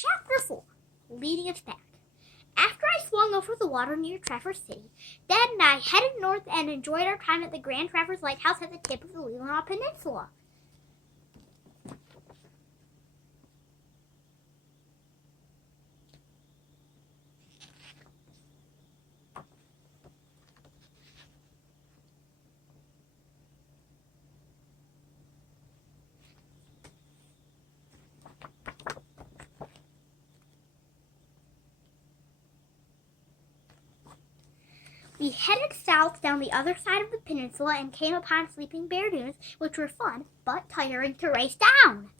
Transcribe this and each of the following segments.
Chapter 4, Leading Us Back. After I swung over the water near Traverse City, Dad and I headed north and enjoyed our time at the Grand Traverse Lighthouse at the tip of the Leelanau Peninsula. We headed south down the other side of the peninsula and came upon Sleeping Bear Dunes, which were fun but tiring to race down.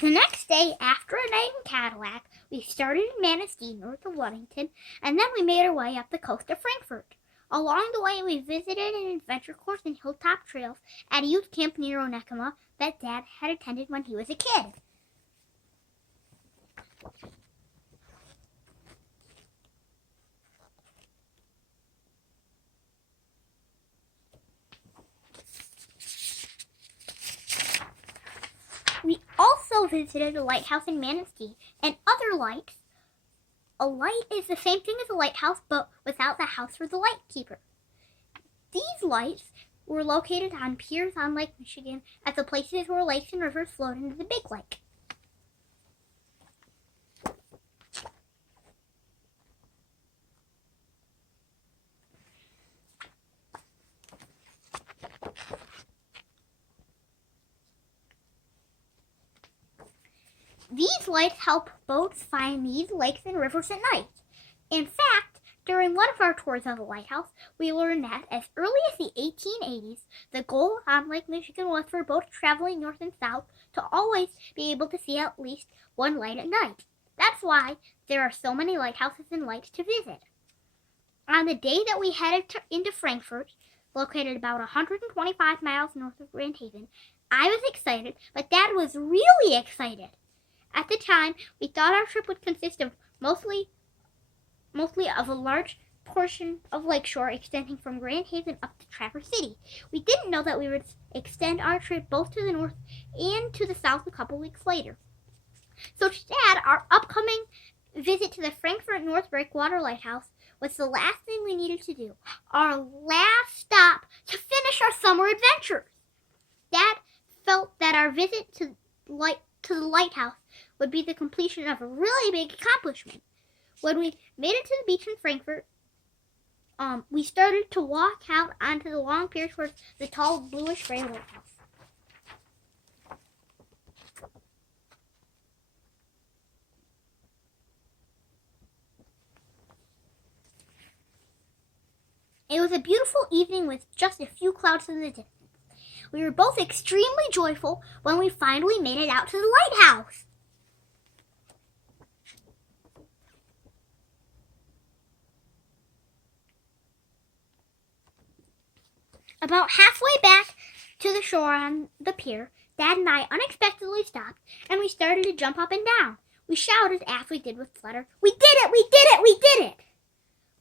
The next day, after a night in Cadillac, we started in Manistee, north of Ludington, and then we made our way up the coast of Frankfort. Along the way, we visited an adventure course and hilltop trails at a youth camp near Onekama that Dad had attended when he was a kid. We also visited a lighthouse in Manistee and other lights. A light is the same thing as a lighthouse, but without the house for the light keeper. These lights were located on piers on Lake Michigan at the places where lakes and rivers flowed into the Big Lake. These lights help boats find these lakes and rivers at night. In fact, during one of our tours of the lighthouse, we learned that as early as the 1880s, the goal on Lake Michigan was for boats traveling north and south to always be able to see at least one light at night. That's why there are so many lighthouses and lights to visit. On the day that we headed into Frankfort, located about 125 miles north of Grand Haven, I was excited, but Dad was really excited. At the time, we thought our trip would consist of mostly of a large portion of lakeshore extending from Grand Haven up to Traverse City. We didn't know that we would extend our trip both to the north and to the south a couple weeks later. So to Dad, our upcoming visit to the Frankfort North Breakwater Lighthouse was the last thing we needed to do, our last stop to finish our summer adventures. Dad felt that our visit to the lighthouse would be the completion of a really big accomplishment. When we made it to the beach in Frankfort, we started to walk out onto the long pier towards the tall bluish-gray lighthouse. It was a beautiful evening with just a few clouds in the distance. We were both extremely joyful when we finally made it out to the lighthouse. About halfway back to the shore on the pier, Dad and I unexpectedly stopped, and we started to jump up and down. We shouted, as we did with Flutter, "We did it! We did it! We did it!"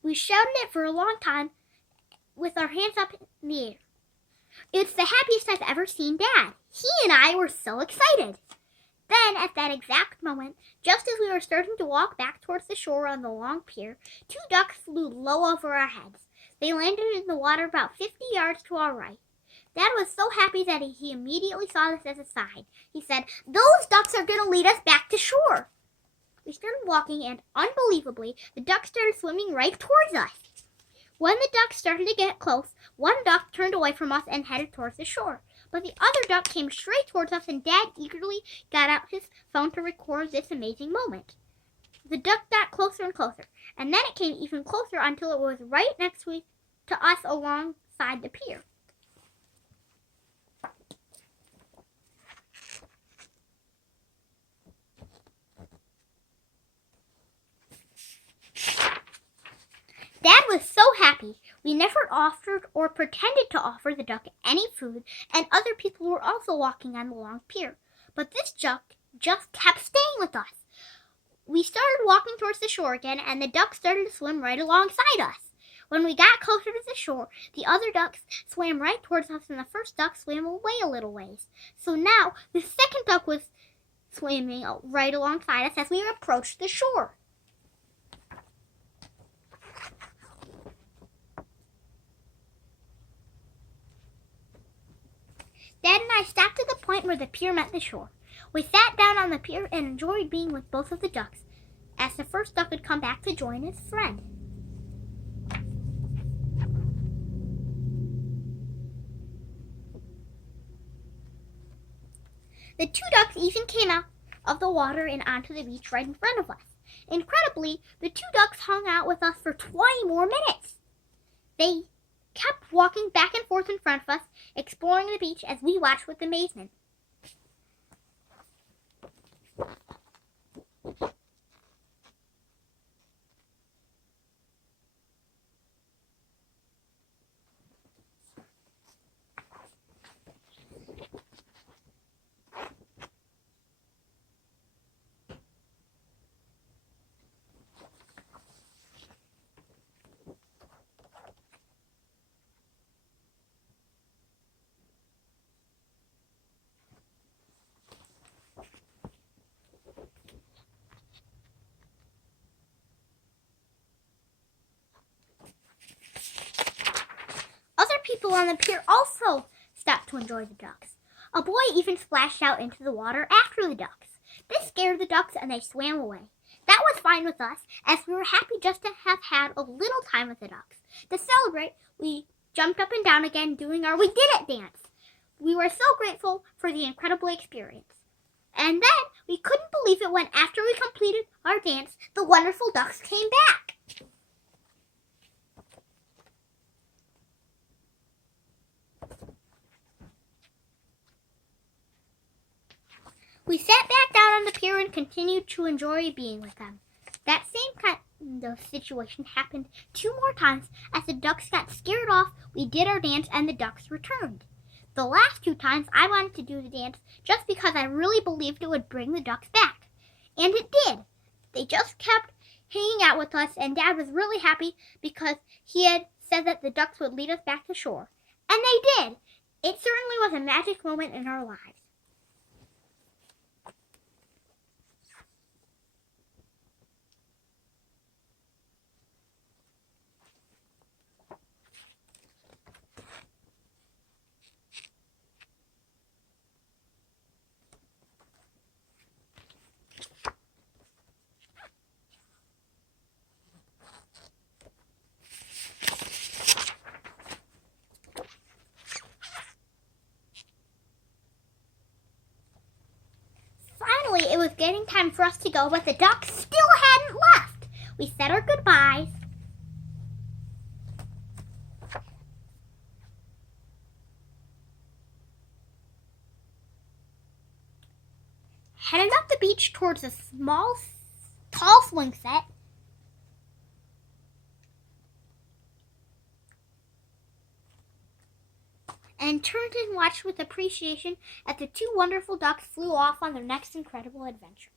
We shouted it for a long time with our hands up in the air. It's the happiest I've ever seen Dad. He and I were so excited. Then, at that exact moment, just as we were starting to walk back towards the shore on the long pier, 2 ducks flew low over our heads. They landed in the water about 50 yards to our right. Dad was so happy that he immediately saw this as a sign. He said, "Those ducks are going to lead us back to shore." We started walking, and unbelievably, the ducks started swimming right towards us. When the ducks started to get close, one duck turned away from us and headed towards the shore. But the other duck came straight towards us, and Dad eagerly got out his phone to record this amazing moment. The duck got closer and closer, and then it came even closer until it was right next to to us alongside the pier. Dad was so happy. We never offered or pretended to offer the duck any food, and other people were also walking on the long pier. But this duck just kept staying with us. We started walking towards the shore again, and the duck started to swim right alongside us. When we got closer to the shore, the other ducks swam right towards us, and the first duck swam away a little ways. So now the second duck was swimming right alongside us as we approached the shore. Dad and I stopped at the point where the pier met the shore. We sat down on the pier and enjoyed being with both of the ducks, as the first duck had come back to join his friend. The two ducks even came out of the water and onto the beach right in front of us. Incredibly, the two ducks hung out with us for 20 more minutes. They kept walking back and forth in front of us, exploring the beach as we watched with amazement. Other people on the pier also stopped to enjoy the ducks. A boy even splashed out into the water after the ducks. This scared the ducks and they swam away. That was fine with us, as we were happy just to have had a little time with the ducks. To celebrate, we jumped up and down again doing our We Did It dance. We were so grateful for the incredible experience. And then we couldn't believe it when, after we completed our dance, the wonderful ducks came back. We sat back down on the pier and continued to enjoy being with them. That same kind of situation happened 2 more times. As the ducks got scared off, we did our dance and the ducks returned. The last 2 times I wanted to do the dance just because I really believed it would bring the ducks back. And it did. They just kept hanging out with us, and Dad was really happy because he had said that the ducks would lead us back to shore. And they did. It certainly was a magic moment in our lives. Finally, it was getting time for us to go, but the ducks still hadn't left. We said our goodbyes. Headed up the beach towards a small, tall swing set. And turned and watched with appreciation as the 2 wonderful ducks flew off on their next incredible adventure.